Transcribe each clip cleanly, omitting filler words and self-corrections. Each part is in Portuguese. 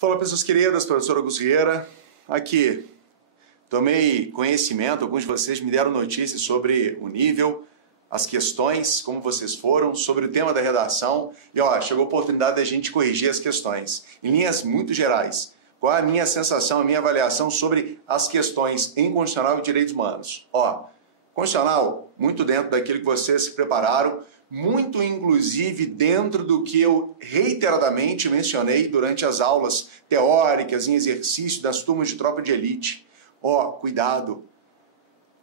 Fala, pessoas queridas, professor Augusto Vieira, aqui. Tomei conhecimento, alguns de vocês me deram notícias sobre o nível, as questões, como vocês foram, sobre o tema da redação, e chegou a oportunidade da gente corrigir as questões. Em linhas muito gerais, qual é a minha sensação, a minha avaliação sobre as questões em Constitucional e Direitos Humanos? Constitucional, muito dentro daquilo que vocês se prepararam, muito inclusive dentro do que eu reiteradamente mencionei durante as aulas teóricas, em exercício das turmas de tropa de elite. Cuidado,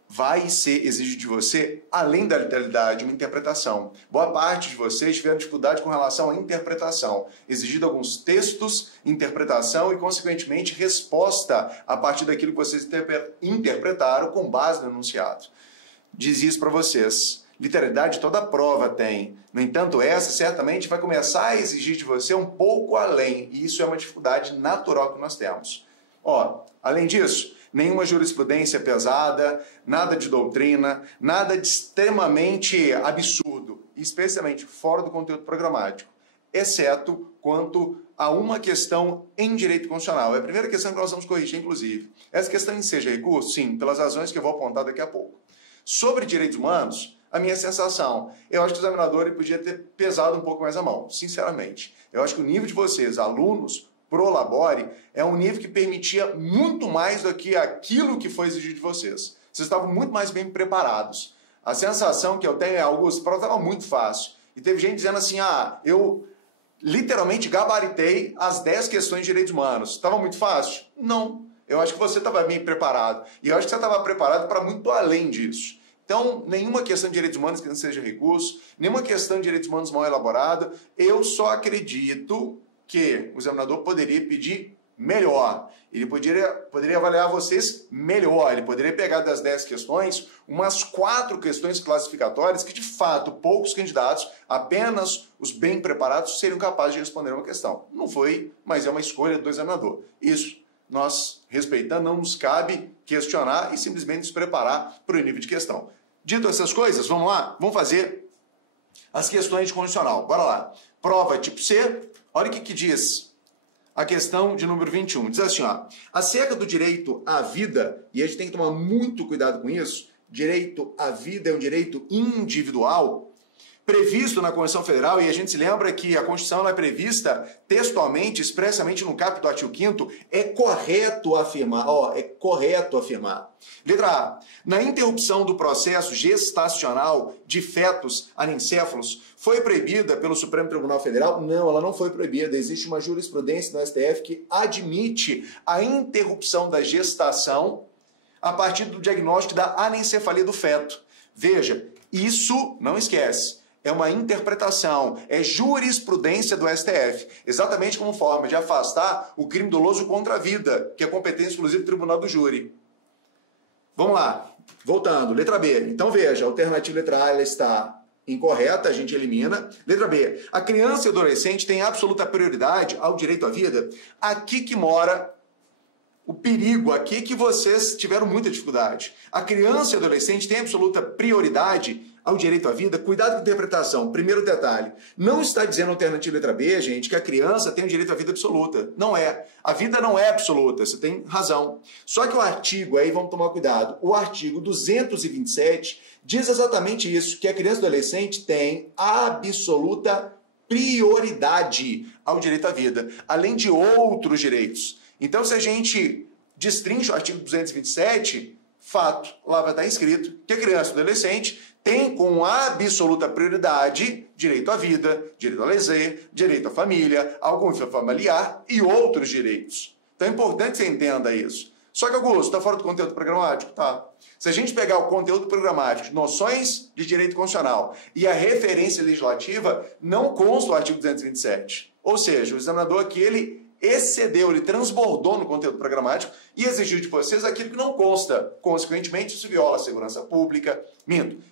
vai ser exigido de você, além da literalidade, uma interpretação. Boa parte de vocês tiveram dificuldade com relação à interpretação. Exigido alguns textos, interpretação e, consequentemente, resposta a partir daquilo que vocês interpretaram com base no enunciado. Diz isso para vocês. Literalidade toda a prova tem. No entanto, essa certamente vai começar a exigir de você um pouco além. E isso é uma dificuldade natural que nós temos. Além disso, nenhuma jurisprudência pesada, nada de doutrina, nada de extremamente absurdo, especialmente fora do conteúdo programático, exceto quanto a uma questão em direito constitucional. É a primeira questão que nós vamos corrigir, inclusive. Essa questão enseja recurso? Sim, pelas razões que eu vou apontar daqui a pouco. Sobre direitos humanos, a minha sensação, eu acho que o examinador podia ter pesado um pouco mais a mão, sinceramente. Eu acho que o nível de vocês, alunos, pro labore, é um nível que permitia muito mais do que aquilo que foi exigido de vocês. Vocês estavam muito mais bem preparados. A sensação que eu tenho é, Augusto, a prova estava muito fácil. E teve gente dizendo assim, eu literalmente gabaritei as 10 questões de direitos humanos. Estava muito fácil? Não. Eu acho que você estava bem preparado. E eu acho que você estava preparado para muito além disso. Então, nenhuma questão de direitos humanos que não seja recurso, nenhuma questão de direitos humanos mal elaborada. Eu só acredito que o examinador poderia pedir melhor. Ele poderia avaliar vocês melhor. Ele poderia pegar das 10 questões, umas 4 questões classificatórias que, de fato, poucos candidatos, apenas os bem preparados, seriam capazes de responder uma questão. Não foi, mas é uma escolha do examinador. Isso, nós, respeitando, não nos cabe questionar e simplesmente nos preparar para o nível de questão. Dito essas coisas, vamos lá? Vamos fazer as questões de condicional. Bora lá. Prova tipo C. Olha o que diz a questão de número 21. Diz assim, acerca do direito à vida, e a gente tem que tomar muito cuidado com isso, direito à vida é um direito individual, previsto na Constituição Federal, e a gente se lembra que a Constituição é prevista textualmente, expressamente no caput do artigo 5º, é correto afirmar, Letra A. Na interrupção do processo gestacional de fetos anencéfalos, foi proibida pelo Supremo Tribunal Federal? Não, ela não foi proibida. Existe uma jurisprudência no STF que admite a interrupção da gestação a partir do diagnóstico da anencefalia do feto. Veja, isso, não esquece, é uma interpretação, é jurisprudência do STF, exatamente como forma de afastar o crime doloso contra a vida, que é competência exclusiva do Tribunal do Júri. Vamos lá, voltando, letra B. Então veja, a alternativa letra A ela está incorreta, a gente elimina. Letra B, a criança e o adolescente têm absoluta prioridade ao direito à vida. Aqui que mora o perigo, aqui que vocês tiveram muita dificuldade. A criança e o adolescente têm absoluta prioridade ao direito à vida. Cuidado com a interpretação. Primeiro detalhe, não está dizendo a alternativa letra B, gente, que a criança tem o direito à vida absoluta. Não é. A vida não é absoluta, você tem razão. Só que o artigo, aí vamos tomar cuidado, o artigo 227 diz exatamente isso, que a criança e o adolescente têm absoluta prioridade ao direito à vida, além de outros direitos. Então, se a gente destrincha o artigo 227, fato, lá vai estar escrito que a criança e o adolescente têm com absoluta prioridade direito à vida, direito ao lazer, direito à família, ao convívio familiar e outros direitos. Então é importante que você entenda isso. Só que, Augusto, está fora do conteúdo programático? Tá. Se a gente pegar o conteúdo programático, noções de direito constitucional e a referência legislativa, não consta o artigo 227. Ou seja, o examinador aqui, ele excedeu, ele transbordou no conteúdo programático e exigiu de vocês aquilo que não consta. Consequentemente, isso viola a segurança pública,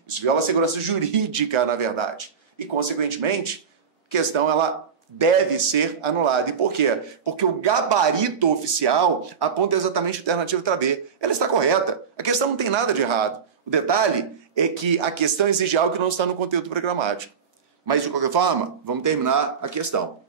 isso viola a segurança jurídica, na verdade. E, consequentemente, a questão ela deve ser anulada. E por quê? Porque o gabarito oficial aponta exatamente a alternativa letra B. Ela está correta. A questão não tem nada de errado. O detalhe é que a questão exige algo que não está no conteúdo programático. Mas, de qualquer forma, vamos terminar a questão.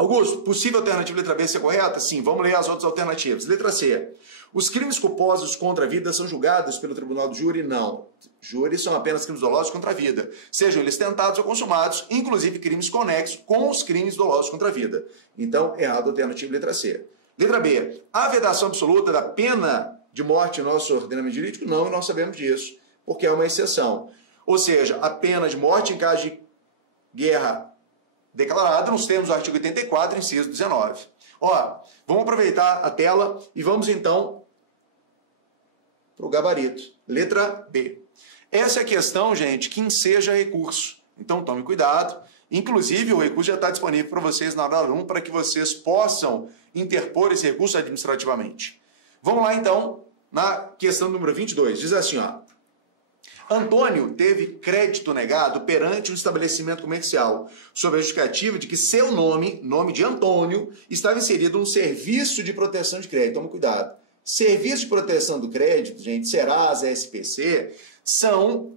Augusto, possível alternativa letra B ser correta? Sim, vamos ler as outras alternativas. Letra C. Os crimes culposos contra a vida são julgados pelo tribunal do júri? Não. Júris são apenas crimes dolosos contra a vida, sejam eles tentados ou consumados, inclusive crimes conexos com os crimes dolosos contra a vida. Então, errado a alternativa letra C. Letra B. A vedação absoluta da pena de morte em nosso ordenamento jurídico? Não, e nós sabemos disso, porque é uma exceção. Ou seja, a pena de morte em caso de guerra declarada nos termos do artigo 84, inciso 19. Ó, vamos aproveitar a tela e vamos então para o gabarito. Letra B. Essa é a questão, gente, que enseja recurso. Então tome cuidado. Inclusive, o recurso já está disponível para vocês na aula 1 para que vocês possam interpor esse recurso administrativamente. Vamos lá, então, na questão número 22. Diz assim, ó. Antônio teve crédito negado perante um estabelecimento comercial, sob a justificativa de que seu nome de Antônio, estava inserido no serviço de proteção de crédito. Toma cuidado. Serviço de proteção do crédito, gente, Serasa, SPC, são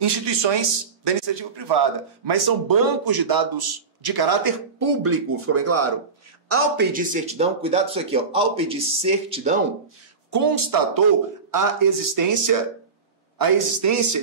instituições da iniciativa privada, mas são bancos de dados de caráter público, ficou bem claro? Ao pedir certidão, cuidado com isso aqui, ó, ao pedir certidão, constatou a existência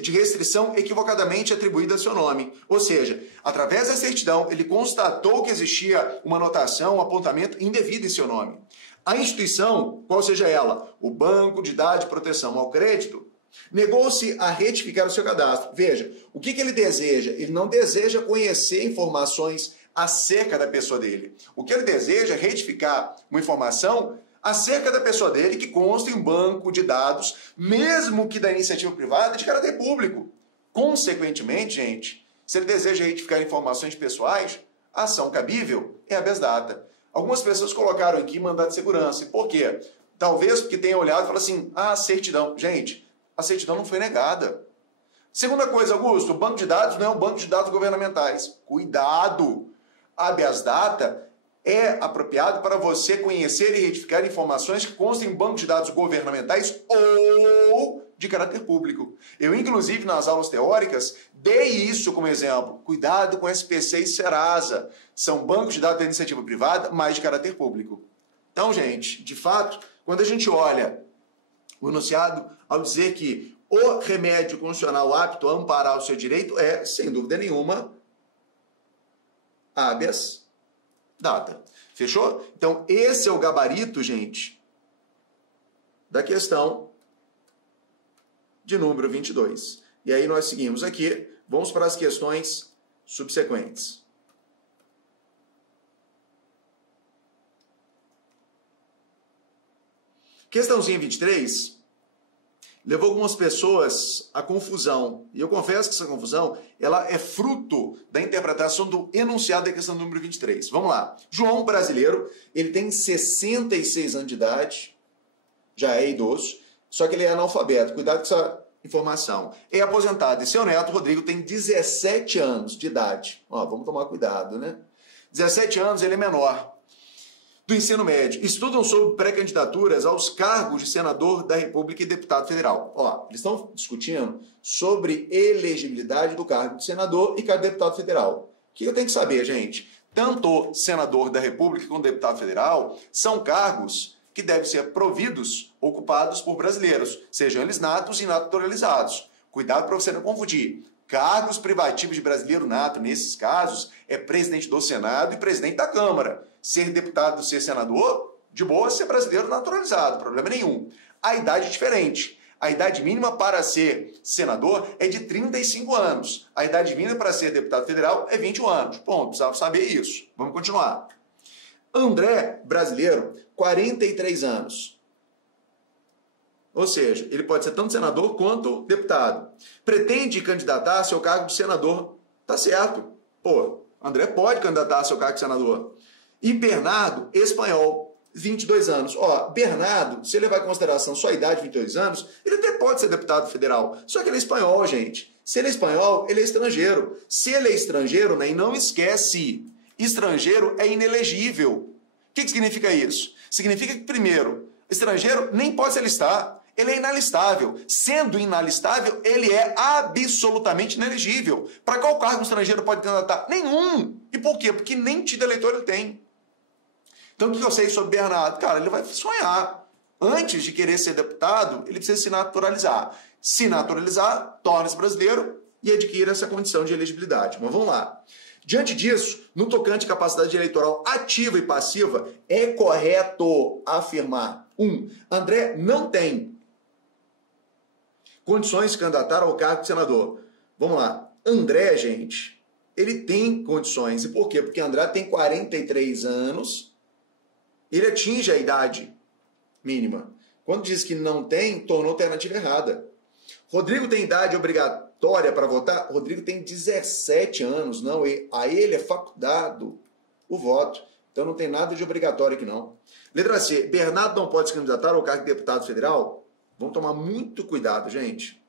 de restrição equivocadamente atribuída a seu nome. Ou seja, através da certidão, ele constatou que existia uma anotação, um apontamento indevido em seu nome. A instituição, qual seja ela, o Banco de Dados de Proteção ao Crédito, negou-se a retificar o seu cadastro. Veja, o que ele deseja? Ele não deseja conhecer informações acerca da pessoa dele. O que ele deseja é retificar uma informação acerca da pessoa dele que consta em um banco de dados, mesmo que da iniciativa privada, de caráter público. Consequentemente, gente, se ele deseja retificar informações pessoais, a ação cabível é habeas data. Algumas pessoas colocaram aqui mandado de segurança. Por quê? Talvez porque tenha olhado e falado assim, a certidão. Gente, a certidão não foi negada. Segunda coisa, Augusto, o banco de dados não é um banco de dados governamentais. Cuidado! Habeas data é apropriado para você conhecer e retificar informações que constem em bancos de dados governamentais ou de caráter público. Eu, inclusive, nas aulas teóricas, dei isso como exemplo. Cuidado com SPC e Serasa. São bancos de dados da iniciativa privada, mas de caráter público. Então, gente, de fato, quando a gente olha o enunciado, ao dizer que o remédio constitucional apto a amparar o seu direito é, sem dúvida nenhuma, habeas data. Fechou? Então, esse é o gabarito, gente, da questão de número 22. E aí nós seguimos aqui, vamos para as questões subsequentes. Questãozinha 23 levou algumas pessoas à confusão. E eu confesso que essa confusão ela é fruto da interpretação do enunciado da questão número 23. Vamos lá. João, brasileiro, ele tem 66 anos de idade, já é idoso, só que ele é analfabeto. Cuidado com essa informação. É aposentado. E seu neto, Rodrigo, tem 17 anos de idade. Ó, vamos tomar cuidado, né? 17 anos, ele é menor. Do ensino médio, estudam sobre pré-candidaturas aos cargos de senador da República e deputado federal. Ó, eles estão discutindo sobre elegibilidade do cargo de senador e cargo de deputado federal. O que eu tenho que saber, gente? Tanto senador da República como deputado federal são cargos que devem ser providos, ocupados por brasileiros, sejam eles natos e naturalizados. Cuidado para você não confundir. Cargos privativos de brasileiro nato, nesses casos, é presidente do Senado e presidente da Câmara. Ser deputado, ser senador, de boa, ser brasileiro naturalizado, problema nenhum. A idade é diferente. A idade mínima para ser senador é de 35 anos. A idade mínima para ser deputado federal é 21 anos. Ponto, precisava saber isso. Vamos continuar. André, brasileiro, 43 anos. Ou seja, ele pode ser tanto senador quanto deputado. Pretende candidatar-se ao cargo de senador. Tá certo. Pô, André pode candidatar-se ao cargo de senador. E Bernardo, espanhol, 22 anos. Ó, Bernardo, se ele levar em consideração sua idade, 22 anos, ele até pode ser deputado federal. Só que ele é espanhol, gente. Se ele é espanhol, ele é estrangeiro. Se ele é estrangeiro, né, e não esquece, estrangeiro é inelegível. O que significa isso? Significa que, primeiro, estrangeiro nem pode se alistar. Ele é inalistável. Sendo inalistável, ele é absolutamente inelegível. Para qual cargo um estrangeiro pode candidatar? Nenhum. E por quê? Porque nem título eleitor ele tem. Então, o que eu sei sobre Bernardo? Cara, ele vai sonhar. Antes de querer ser deputado, ele precisa se naturalizar. Se naturalizar, torna-se brasileiro e adquire essa condição de elegibilidade. Mas vamos lá. Diante disso, no tocante à capacidade eleitoral ativa e passiva, é correto afirmar: André não tem condições de candidatar ao cargo de senador. Vamos lá. André, gente, ele tem condições. E por quê? Porque André tem 43 anos, ele atinge a idade mínima. Quando diz que não tem, tornou a alternativa errada. Rodrigo tem idade obrigatória para votar? Rodrigo tem 17 anos, não. A ele é facultado o voto. Então não tem nada de obrigatório aqui, não. Letra C. Bernardo não pode se candidatar ao cargo de deputado federal? Vamos tomar muito cuidado, gente.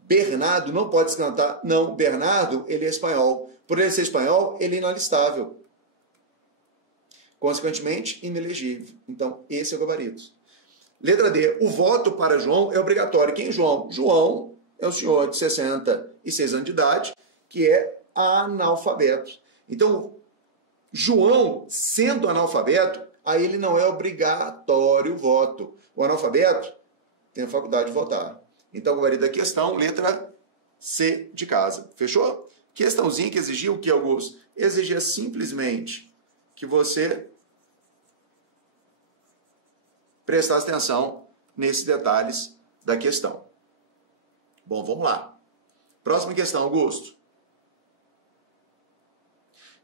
Bernardo não pode se candidatar. Não, Bernardo, ele é espanhol. Por ele ser espanhol, ele é inalistável. Consequentemente, inelegível. Então, esse é o gabarito. Letra D. O voto para João é obrigatório. Quem é João? João é o senhor de 66 anos de idade, que é analfabeto. Então, João, sendo analfabeto, a ele não é obrigatório o voto. O analfabeto tem a faculdade de votar. Então, o gabarito da questão, letra C de casa. Fechou? Questãozinha que exigia o que, Augusto? Exigia simplesmente que você prestasse atenção nesses detalhes da questão. Bom, vamos lá. Próxima questão, Augusto.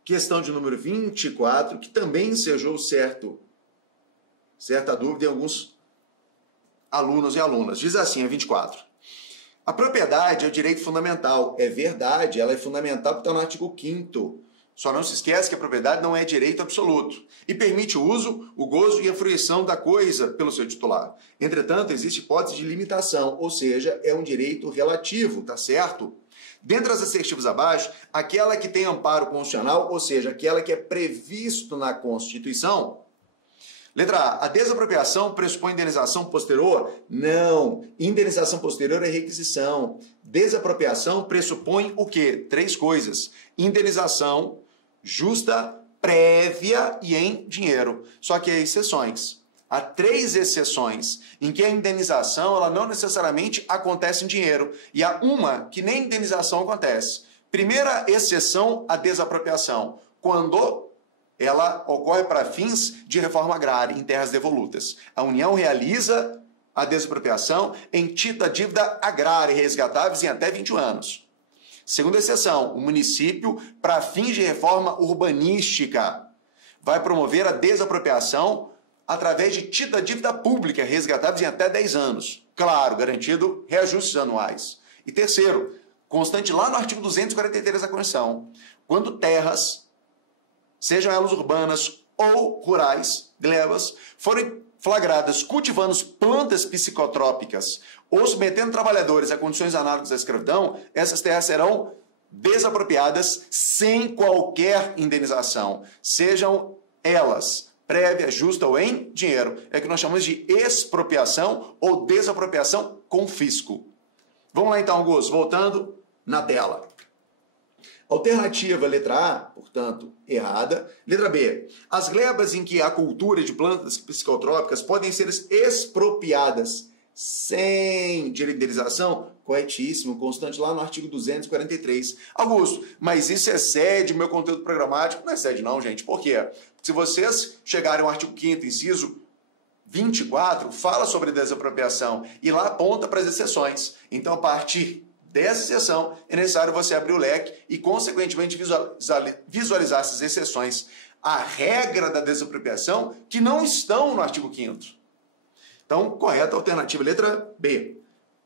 Questão de número 24, que também ensejou certa dúvida em alguns alunos e alunas. Diz assim, a 24. A propriedade é o direito fundamental. É verdade, ela é fundamental porque está no artigo 5º. Só não se esquece que a propriedade não é direito absoluto e permite o uso, o gozo e a fruição da coisa pelo seu titular. Entretanto, existe hipótese de limitação, ou seja, é um direito relativo, tá certo? Dentre as assertivas abaixo, aquela que tem amparo constitucional, ou seja, aquela que é previsto na Constituição. Letra A. A desapropriação pressupõe indenização posterior? Não. Indenização posterior é requisição. Desapropriação pressupõe o quê? 3 coisas. Indenização justa, prévia e em dinheiro. Só que há exceções. Há 3 exceções em que a indenização ela não necessariamente acontece em dinheiro. E há uma que nem indenização acontece. Primeira exceção, a desapropriação. Quando ela ocorre para fins de reforma agrária em terras devolutas. A União realiza a desapropriação em título da dívida agrária resgatáveis em até 21 anos. Segunda exceção, o município, para fins de reforma urbanística, vai promover a desapropriação através de título da dívida pública resgatáveis em até 10 anos. Claro, garantido reajustes anuais. E terceiro, constante lá no artigo 243 da Constituição, quando terras, sejam elas urbanas ou rurais, glebas, forem flagradas cultivando plantas psicotrópicas ou submetendo trabalhadores a condições análogas à escravidão, essas terras serão desapropriadas sem qualquer indenização, sejam elas prévia, justa ou em dinheiro. É o que nós chamamos de expropriação ou desapropriação com fisco. Vamos lá então, Augusto, voltando na tela. Alternativa, letra A, portanto, errada. Letra B. As glebas em que há cultura de plantas psicotrópicas podem ser expropriadas sem direito de indenização? Corretíssimo, constante lá no artigo 243. Augusto, mas isso excede o meu conteúdo programático? Não excede não, gente. Por quê? Porque se vocês chegarem ao artigo 5º, inciso 24, fala sobre desapropriação e lá aponta para as exceções. Então, a partir dessa exceção, é necessário você abrir o leque e, consequentemente, visualizar essas exceções. A regra da desapropriação que não estão no artigo 5º. Então, correta alternativa, letra B.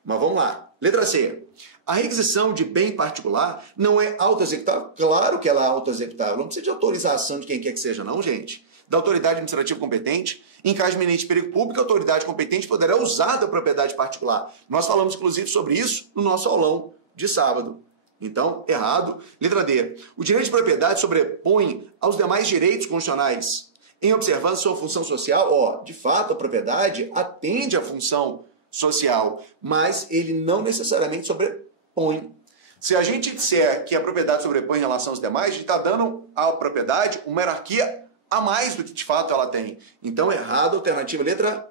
Mas vamos lá. Letra C. A requisição de bem particular não é autoexecutável? Claro que ela é autoexecutável. Não precisa de autorização de quem quer que seja, não, gente. Da autoridade administrativa competente. Em caso de iminente perigo público, a autoridade competente poderá usar da propriedade particular. Nós falamos, inclusive, sobre isso no nosso aulão de sábado. Então, errado. Letra D. O direito de propriedade sobrepõe aos demais direitos constitucionais. Em observância sua função social, de fato, a propriedade atende à função social, mas ele não necessariamente sobrepõe. Se a gente disser que a propriedade sobrepõe em relação aos demais, a gente está dando à propriedade uma hierarquia a mais do que de fato ela tem. Então, errado, alternativa letra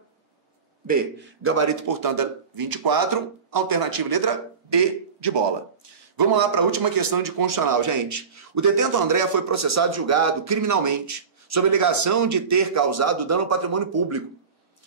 B. Gabarito, portanto, é 24, alternativa letra B de bola. Vamos lá para a última questão de constitucional, gente. O detento André foi processado e julgado criminalmente sob a alegação de ter causado dano ao patrimônio público.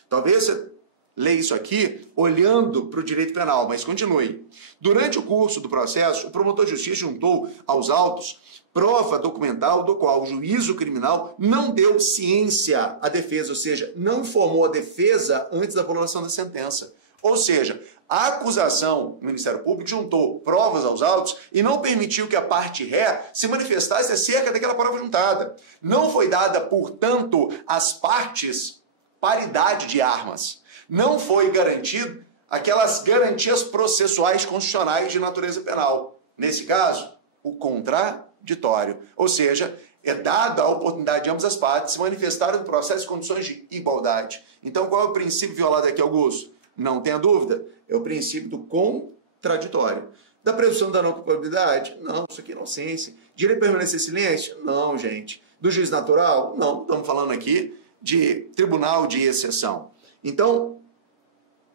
Talvez você leia isso aqui olhando para o direito penal, mas continue. Durante o curso do processo, o promotor de justiça juntou aos autos prova documental do qual o juízo criminal não deu ciência à defesa, ou seja, não informou a defesa antes da promulgação da sentença. Ou seja, a acusação do Ministério Público juntou provas aos autos e não permitiu que a parte ré se manifestasse acerca daquela prova juntada. Não foi dada, portanto, às partes paridade de armas. Não foi garantido aquelas garantias processuais constitucionais de natureza penal. Nesse caso, o contraditório. Ou seja, é dada a oportunidade de ambas as partes se manifestarem no processo em condições de igualdade. Então, qual é o princípio violado aqui, Augusto? Não tenha dúvida, é o princípio do contraditório. Da presunção da não culpabilidade? Não, isso aqui é inocência. Direito de permanecer em silêncio? Não, gente. Do juiz natural? Não, estamos falando aqui de tribunal de exceção. Então,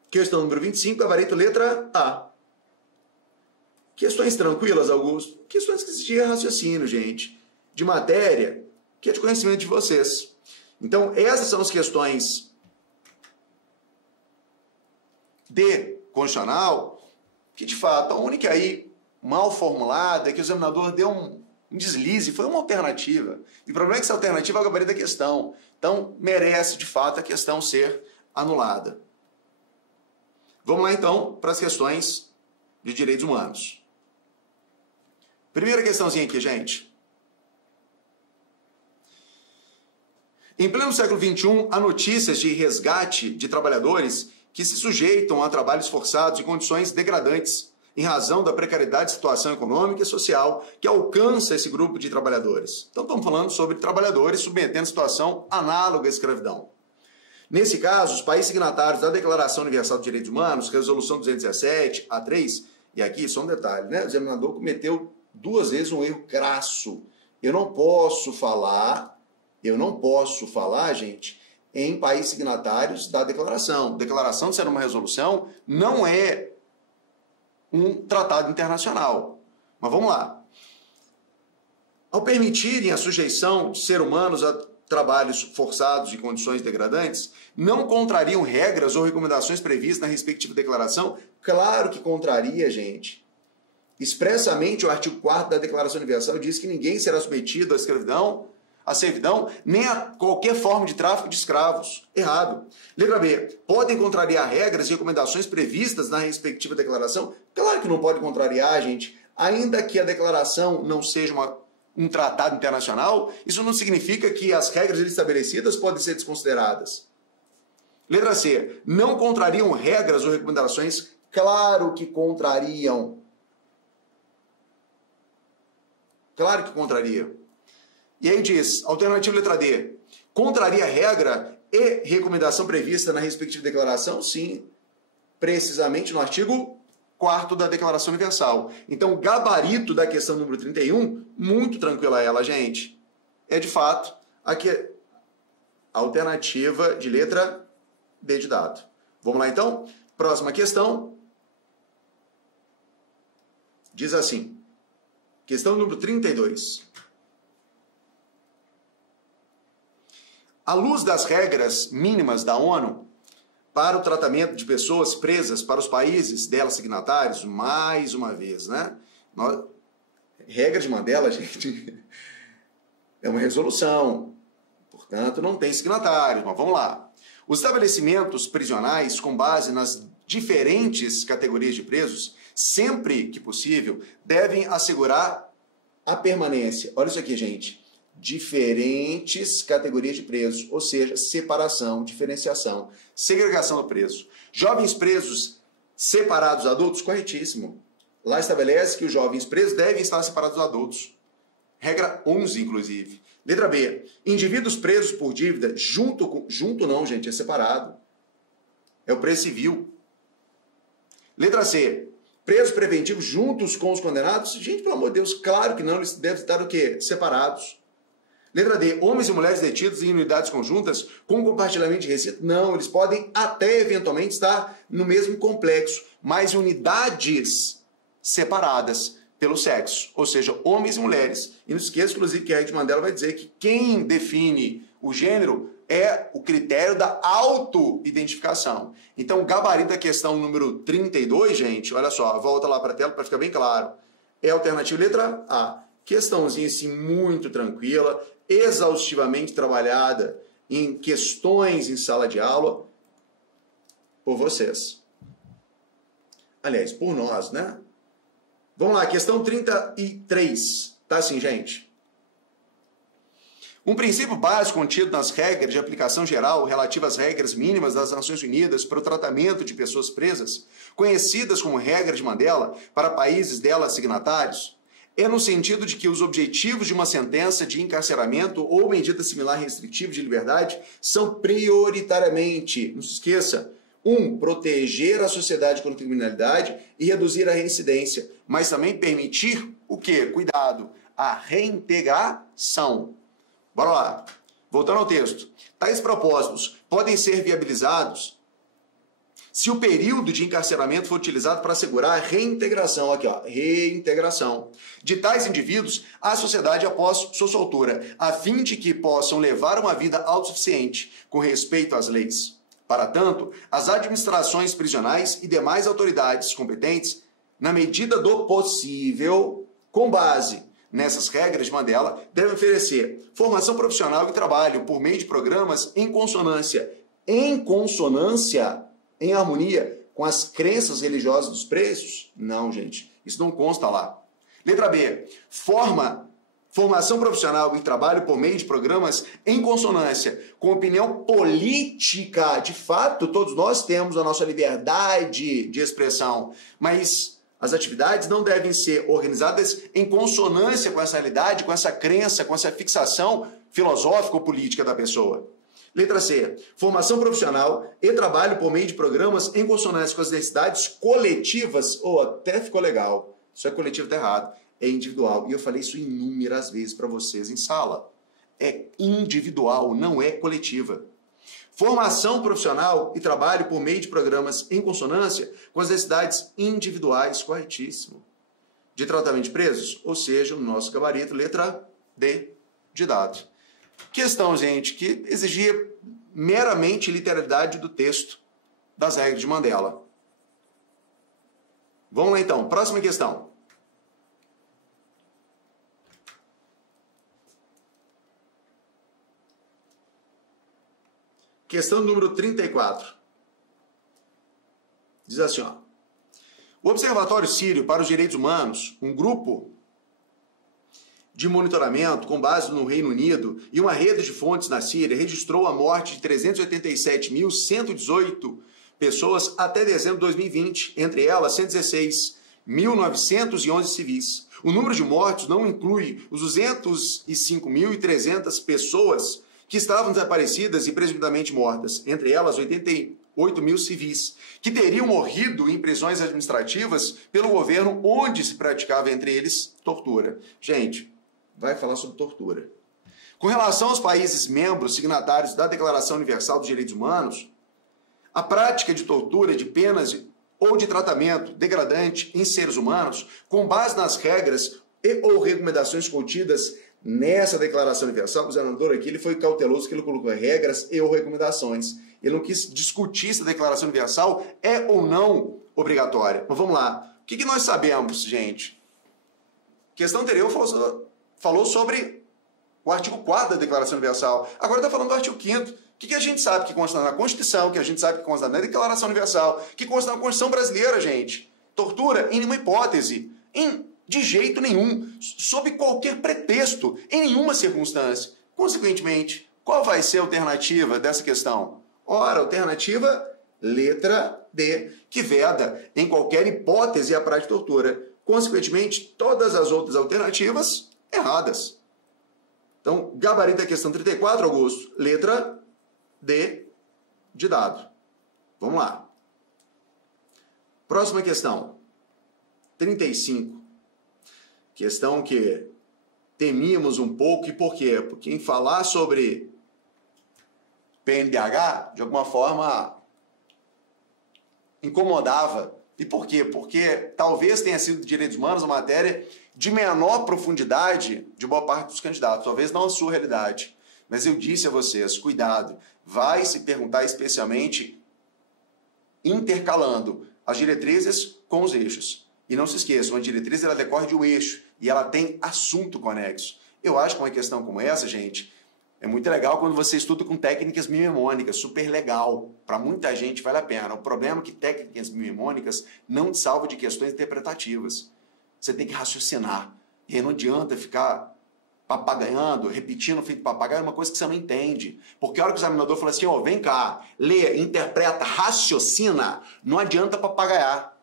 questão número 25, gabarito letra A. Questões tranquilas, Augusto? Questões que exigiam raciocínio, gente. De matéria que é de conhecimento de vocês. Então, essas são as questões de constitucional, que de fato, a única aí mal formulada, que o examinador deu um deslize, foi uma alternativa. E o problema é que essa alternativa é o gabarito da questão. Então, merece de fato a questão ser anulada. Vamos lá então para as questões de direitos humanos. Primeira questãozinha aqui, gente. Em pleno século XXI, há notícias de resgate de trabalhadores que se sujeitam a trabalhos forçados em condições degradantes, em razão da precariedade de situação econômica e social que alcança esse grupo de trabalhadores. Então, estamos falando sobre trabalhadores submetendo a situação análoga à escravidão. Nesse caso, os países signatários da Declaração Universal dos Direitos Humanos, Resolução 217, A3, e aqui só um detalhe, né? O examinador cometeu 2 vezes um erro crasso. Eu não posso falar, gente, em países signatários da declaração. Declaração de ser uma resolução não é um tratado internacional. Mas vamos lá. Ao permitirem a sujeição de seres humanos a trabalhos forçados e condições degradantes, não contrariam regras ou recomendações previstas na respectiva declaração? Claro que contraria, gente. Expressamente, o artigo 4º da Declaração Universal diz que ninguém será submetido à escravidão, à servidão, nem a qualquer forma de tráfico de escravos. Errado. Letra B. Podem contrariar regras e recomendações previstas na respectiva declaração? Claro que não pode contrariar, gente. Ainda que a declaração não seja um tratado internacional, isso não significa que as regras estabelecidas podem ser desconsideradas. Letra C. Não contrariam regras ou recomendações? Claro que contrariam. Claro que contrariam. E aí diz, alternativa letra D, contraria regra e recomendação prevista na respectiva declaração? Sim, precisamente no artigo 4º da Declaração Universal. Então, o gabarito da questão número 31, muito tranquila ela, gente. É, de fato, aqui a alternativa de letra D de dado. Vamos lá, então? Próxima questão. Diz assim, questão número 32. À luz das regras mínimas da ONU para o tratamento de pessoas presas para os países delas signatários, mais uma vez, né? Regra de Mandela, gente, é uma resolução, portanto não tem signatários, mas vamos lá. Os estabelecimentos prisionais, com base nas diferentes categorias de presos, sempre que possível, devem assegurar a permanência. Olha isso aqui, gente. Diferentes categorias de presos, ou seja, separação, diferenciação, segregação do preso. Jovens presos separados adultos, corretíssimo. Lá estabelece que os jovens presos devem estar separados dos adultos. Regra 11, inclusive. Letra B. Indivíduos presos por dívida, junto não, gente, é separado. É o preso civil. Letra C. Presos preventivos juntos com os condenados? Gente, pelo amor de Deus, claro que não, eles devem estar o quê? Separados. Letra D, homens e mulheres detidos em unidades conjuntas com compartilhamento de receita? Não, eles podem até eventualmente estar no mesmo complexo, mas em unidades separadas pelo sexo, ou seja, homens e mulheres. E não esqueça, inclusive, que a Rede Mandela vai dizer que quem define o gênero é o critério da auto-identificação. Então, o gabarito da questão número 32, gente, olha só, volta lá para a tela para ficar bem claro. É a alternativa letra A. Questãozinha assim muito tranquila, exaustivamente trabalhada em questões em sala de aula por vocês. Aliás, por nós, né? Vamos lá, questão 33. Tá assim, gente? Um princípio básico contido nas regras de aplicação geral relativas às regras mínimas das Nações Unidas para o tratamento de pessoas presas, conhecidas como regra de Mandela para países dela signatários, é no sentido de que os objetivos de uma sentença de encarceramento ou medida similar restritiva de liberdade são prioritariamente, não se esqueça, 1. Proteger a sociedade contra a criminalidade e reduzir a reincidência, mas também permitir o quê? Cuidado, a reintegração. Bora lá. Voltando ao texto. Tais propósitos podem ser viabilizados se o período de encarceramento for utilizado para assegurar a reintegração, aqui ó, reintegração de tais indivíduos à sociedade após sua soltura, a fim de que possam levar uma vida autossuficiente com respeito às leis. Para tanto, as administrações prisionais e demais autoridades competentes, na medida do possível, com base nessas regras de Mandela, devem oferecer formação profissional e trabalho por meio de programas em consonância, em harmonia com as crenças religiosas dos presos? Não, gente, isso não consta lá. Letra B, formação profissional e trabalho por meio de programas em consonância com opinião política. De fato, todos nós temos a nossa liberdade de expressão, mas as atividades não devem ser organizadas em consonância com essa realidade, com essa crença, com essa fixação filosófica ou política da pessoa. Letra C, formação profissional e trabalho por meio de programas em consonância com as necessidades coletivas, ou até ficou legal, isso é coletivo, tá errado, é individual. E eu falei isso inúmeras vezes para vocês em sala. É individual, não é coletiva. Formação profissional e trabalho por meio de programas em consonância com as necessidades individuais, corretíssimo, de tratamento de presos, ou seja, o nosso gabarito, letra D, de dado. Questão, gente, que exigia meramente literalidade do texto das regras de Mandela. Vamos lá então, próxima questão. Questão número 34. Diz assim, ó. O Observatório Sírio para os Direitos Humanos, um grupo de monitoramento com base no Reino Unido e uma rede de fontes na Síria, registrou a morte de 387.118 pessoas até dezembro de 2020, entre elas 116.911 civis. O número de mortos não inclui os 205.300 pessoas que estavam desaparecidas e presumidamente mortas, entre elas 88 mil civis, que teriam morrido em prisões administrativas pelo governo onde se praticava entre eles tortura. Gente, vai falar sobre tortura. Com relação aos países membros signatários da Declaração Universal dos Direitos Humanos, a prática de tortura, de penas ou de tratamento degradante em seres humanos, com base nas regras e ou recomendações contidas nessa Declaração Universal, o examinador aqui ele foi cauteloso que ele colocou regras e ou recomendações. Ele não quis discutir se a Declaração Universal é ou não obrigatória. Mas vamos lá. O que nós sabemos, gente? A questão anterior falou sobre o artigo 4º da Declaração Universal. Agora está falando do artigo 5º. O que a gente sabe que consta na Constituição, que a gente sabe que consta na Declaração Universal, que consta na Constituição Brasileira, gente? Tortura, em nenhuma hipótese, de jeito nenhum, sob qualquer pretexto, em nenhuma circunstância. Consequentemente, qual vai ser a alternativa dessa questão? Ora, alternativa letra D, que veda em qualquer hipótese a prática de tortura. Consequentemente, todas as outras alternativas erradas. Então, gabarito da questão 34, Augusto, letra D de dado. Vamos lá. Próxima questão. 35. Questão que temíamos um pouco. E por quê? Porque em falar sobre PNDH, de alguma forma, incomodava. E por quê? Porque talvez tenha sido de direitos humanos uma matéria de menor profundidade de boa parte dos candidatos, talvez não a sua realidade. Mas eu disse a vocês, cuidado, vai se perguntar especialmente intercalando as diretrizes com os eixos. E não se esqueçam, a diretriz ela decorre de um eixo e ela tem assunto conexo. Eu acho que uma questão como essa, gente, é muito legal quando você estuda com técnicas mnemônicas, super legal. Para muita gente vale a pena. O problema é que técnicas mnemônicas não te salvam de questões interpretativas. Você tem que raciocinar. E aí não adianta ficar papagaiando, repetindo feito papagaio, é uma coisa que você não entende. Porque a hora que o examinador fala assim, ó, vem cá, lê, interpreta, raciocina, não adianta papagaiar.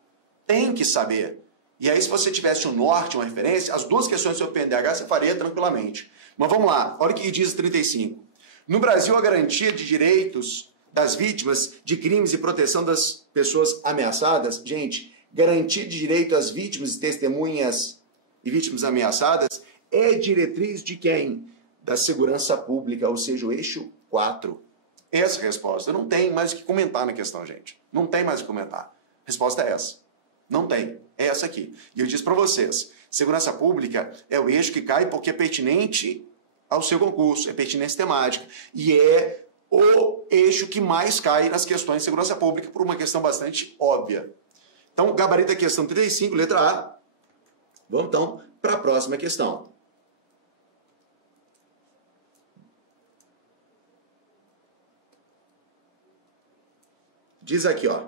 Tem que saber. E aí se você tivesse um norte, uma referência, as duas questões do seu PNDH você faria tranquilamente. Mas vamos lá, olha o que diz 35. No Brasil, a garantia de direitos das vítimas de crimes e proteção das pessoas ameaçadas, gente, garantia de direito às vítimas e testemunhas e vítimas ameaçadas é diretriz de quem? Da segurança pública, ou seja, o eixo 4. Essa é a resposta. Não tem mais o que comentar na questão, gente. Não tem mais o que comentar. A resposta é essa. Não tem. É essa aqui. E eu disse para vocês, segurança pública é o eixo que cai porque é pertinente ao seu concurso, é pertinência temática. E é o eixo que mais cai nas questões de segurança pública por uma questão bastante óbvia. Então, gabarito a questão 35, letra A. Vamos então para a próxima questão. Diz aqui, ó.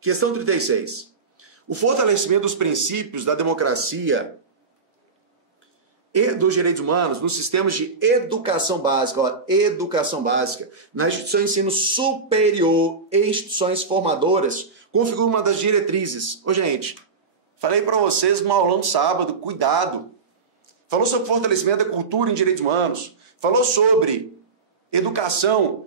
Questão 36. O fortalecimento dos princípios da democracia e dos direitos humanos nos sistemas de educação básica, ó, educação básica, nas instituições de ensino superior e instituições formadoras, configura uma das diretrizes. Ô, gente, falei para vocês no aulão de sábado, cuidado. Falou sobre fortalecimento da cultura em direitos humanos, falou sobre educação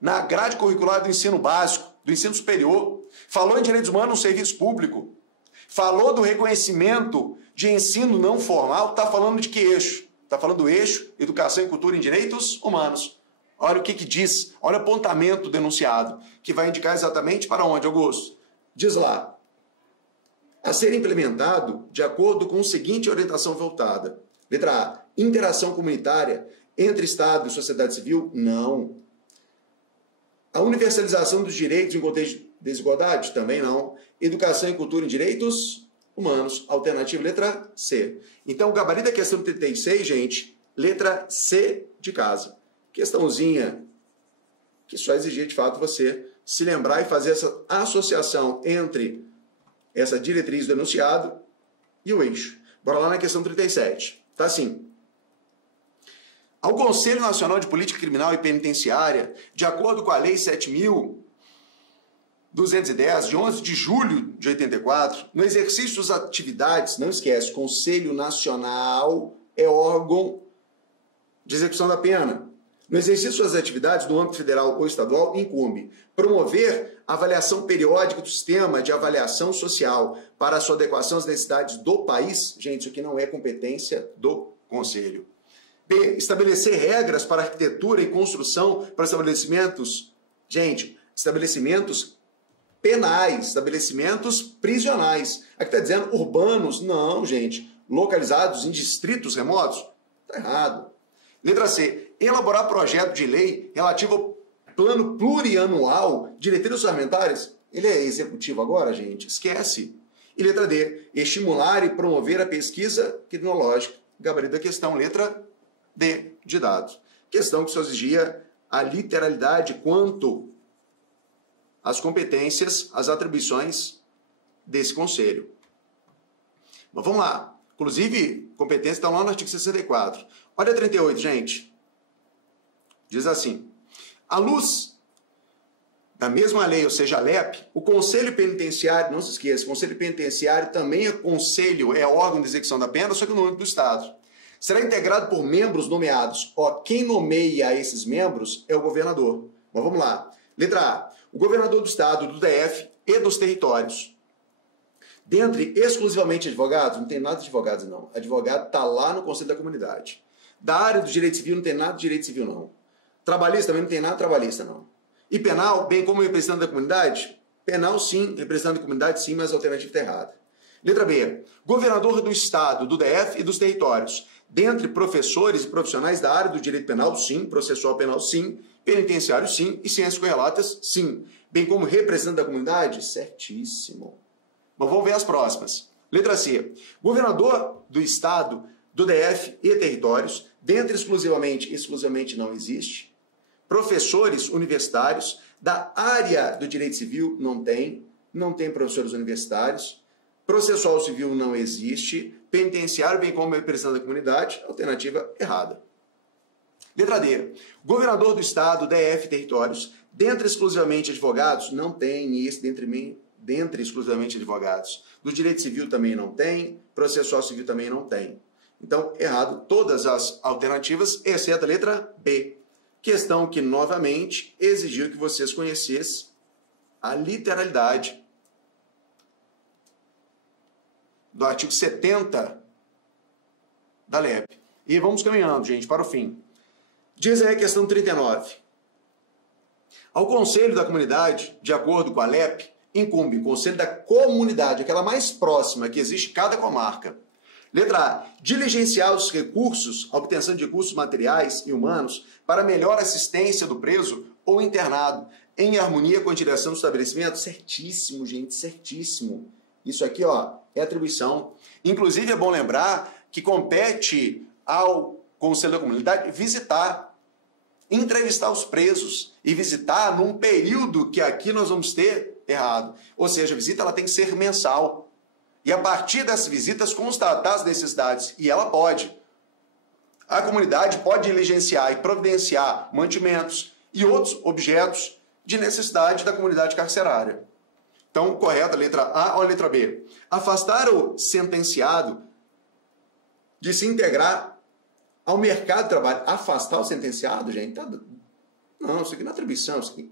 na grade curricular do ensino básico, do ensino superior, falou em direitos humanos no serviço público, falou do reconhecimento de ensino não formal, está falando de que eixo? Está falando do eixo, educação e cultura em direitos humanos. Olha o que diz, olha o apontamento denunciado, que vai indicar exatamente para onde, Augusto? Diz lá, a ser implementado de acordo com a seguinte orientação voltada. Letra A, interação comunitária entre Estado e sociedade civil? Não. A universalização dos direitos em contexto de desigualdade? Também não. Educação e cultura em direitos humanos? Alternativa, letra C. Então, o gabarito da questão 36, gente, letra C de casa. Questãozinha que só exigia, de fato, você se lembrar e fazer essa associação entre essa diretriz do enunciado e o eixo. Bora lá na questão 37. Tá assim. Ao Conselho Nacional de Política Criminal e Penitenciária, de acordo com a Lei 7.210, de 11 de julho de 84, no exercício das atividades, não esquece, Conselho Nacional é órgão de execução da pena. No exercício das atividades do âmbito federal ou estadual, incumbe promover a avaliação periódica do sistema de avaliação social para a sua adequação às necessidades do país. Gente, isso aqui não é competência do Conselho. B. Estabelecer regras para arquitetura e construção para estabelecimentos, gente, estabelecimentos penais, estabelecimentos prisionais. Aqui está dizendo urbanos. Não, gente. Localizados em distritos remotos? Está errado. Letra C. Elaborar projeto de lei relativo ao plano plurianual, diretrizes orçamentárias. Ele é executivo agora, gente? Esquece. E letra D. Estimular e promover a pesquisa tecnológica. Gabarito da questão, letra D de dados. Questão que só exigia a literalidade quanto às competências, às atribuições desse conselho. Mas vamos lá. Inclusive, competência está lá no artigo 64. Olha 38, gente. Diz assim. À luz da mesma lei, ou seja, a LEP, o Conselho Penitenciário, não se esqueça, o Conselho Penitenciário também é conselho, é órgão de execução da pena, só que no âmbito do Estado. Será integrado por membros nomeados. Ó, quem nomeia esses membros é o governador. Mas vamos lá. Letra A. O governador do Estado, do DF e dos territórios. Dentre exclusivamente advogados, não tem nada de advogados, não. Advogado está lá no Conselho da Comunidade. Da área do direito civil, não tem nada de direito civil, não. Trabalhista também não tem nada de trabalhista, não. E penal, bem como representante da comunidade? Penal, sim. Representante da comunidade, sim, mas a alternativa está errada. Letra B. Governador do Estado, do DF e dos territórios. Dentre professores e profissionais da área do direito penal, sim. Processual penal, sim. Penitenciário, sim. E ciências correlatas, sim. Bem como representante da comunidade? Certíssimo. Bom, vamos ver as próximas. Letra C. Governador do Estado, do DF e territórios. Dentre exclusivamente não existe. Professores universitários. Da área do direito civil, não tem professores universitários. Processual civil não existe. Penitenciário, bem como representante da comunidade, alternativa errada. Letra D. Governador do Estado, DF, territórios. Dentre exclusivamente advogados, não tem esse dentre exclusivamente advogados. Do direito civil também não tem. Processual civil também não tem. Então, errado todas as alternativas, exceto a letra B. Questão que, novamente, exigiu que vocês conhecessem a literalidade do artigo 70 da LEP. E vamos caminhando, gente, para o fim. Diz aí a questão 39. Ao Conselho da Comunidade, de acordo com a LEP, incumbe o Conselho da Comunidade, aquela mais próxima que existe em cada comarca. Letra A. Diligenciar os recursos, a obtenção de recursos materiais e humanos para melhor assistência do preso ou internado, em harmonia com a direção do estabelecimento. Certíssimo, gente, certíssimo. Isso aqui, ó, é atribuição. Inclusive, é bom lembrar que compete ao Conselho da Comunidade visitar, entrevistar os presos e visitar num período que aqui nós vamos ter errado. Ou seja, a visita ela tem que ser mensal. E a partir dessas visitas constatar as necessidades. E ela pode. A comunidade pode diligenciar e providenciar mantimentos e outros objetos de necessidade da comunidade carcerária. Então, correta a letra A ou a letra B? Afastar o sentenciado de se integrar ao mercado de trabalho. Afastar o sentenciado, gente? Não, isso aqui não é atribuição, isso aqui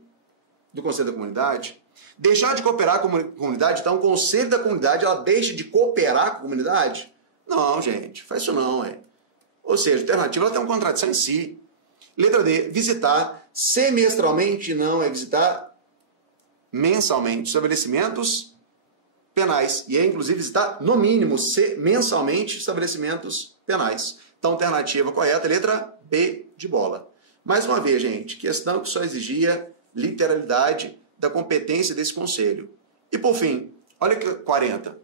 do Conselho da Comunidade. Deixar de cooperar com a comunidade, então o Conselho da Comunidade ela deixa de cooperar com a comunidade? Não, gente, faz isso não, é. Ou seja, a alternativa ela tem uma contradição em si. Letra D, visitar semestralmente, não, é visitar mensalmente estabelecimentos penais. E é, inclusive, visitar, no mínimo, mensalmente estabelecimentos penais. Então, alternativa correta, letra B de bola. Mais uma vez, gente, questão que só exigia literalidade da competência desse conselho. E, por fim, olha que 40.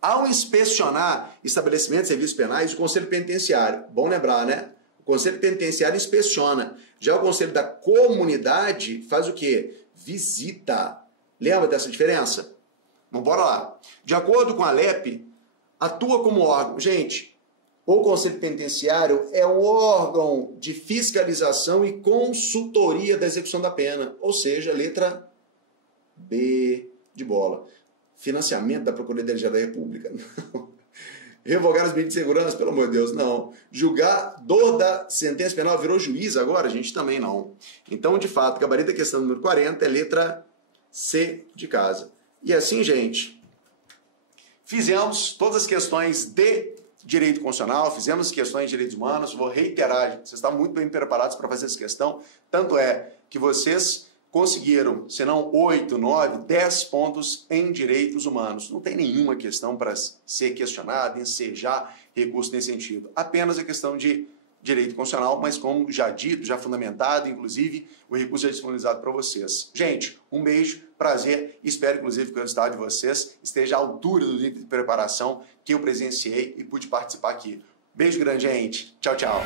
Ao inspecionar estabelecimentos e serviços penais, o Conselho Penitenciário, bom lembrar, né? O Conselho Penitenciário inspeciona. Já o Conselho da Comunidade faz o quê? Visita. Lembra dessa diferença? Então, bora lá. De acordo com a LEP, atua como órgão. Gente, o Conselho Penitenciário é um órgão de fiscalização e consultoria da execução da pena. Ou seja, letra B de bola. Financiamento da Procuradoria-Geral da República? Não. Revogar as medidas de segurança? Pelo amor de Deus, não. Julgador da sentença penal virou juiz agora? Gente, também não. Então, de fato, gabarito da questão número 40 é letra C de casa. E assim, gente, fizemos todas as questões de direito constitucional, fizemos questões de direitos humanos. Vou reiterar, vocês estão muito bem preparados para fazer essa questão. Tanto é que vocês conseguiram, se não 8, 9, 10 pontos em direitos humanos. Não tem nenhuma questão para ser questionada, ensejar recurso nesse sentido. Apenas a questão de direito constitucional, mas como já dito, já fundamentado, inclusive, o recurso é disponibilizado para vocês. Gente, um beijo, prazer, espero, inclusive, que o resultado de vocês esteja à altura do nível de preparação que eu presenciei e pude participar aqui. Beijo grande, gente. Tchau, tchau.